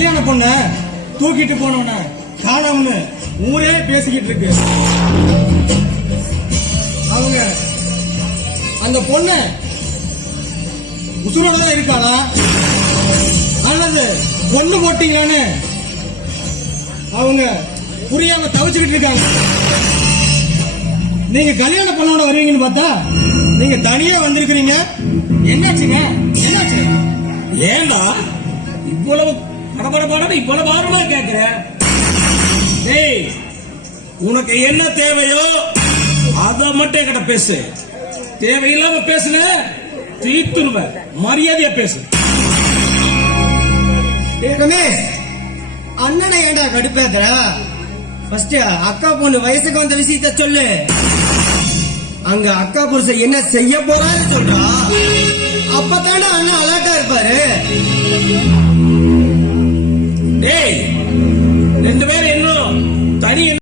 கல்யாண பொண்ண தூக்கிட்டு போனவன காணோம்னு ஊரே பேசிக்கிட்டு இருக்கு. அவங்க அந்த பொண்ண உசுரோட தான் இருக்காளா அல்லது பொண்ணு போட்டீங்களான்னு அவங்க புரியாம தவிச்சுக்கிட்டு இருக்காங்க. நீங்க கல்யாண பொண்ணோட வருவீங்கன்னு பார்த்தா நீங்க தனியா வந்திருக்கிறீங்க. என்னாச்சுங்க? என்னாச்சு? ஏண்டா இவ்வளவு படபடபட இவ்வளவு ஆர்வமா கேக்குற? டேய், உனக்கு என்ன தேவையோ அத மட்டும் என்கிட்ட பேசு. தேவையில்லாம பேசுன தீத்துருவ. மரியாதையா பேசு. ரமேஷ், அண்ணனை ஏண்டா கடுப்பேத்துற? ஃபர்ஸ்ட் அக்கா பொண்ணு வயசுக்கு வந்த விஷயத்த சொல்லு. அங்க அக்கா புருஷன் என்ன செய்ய போறான்னு சொல்றா. அப்பதானே அண்ணன் அலர்ட்டா இருப்பாரு.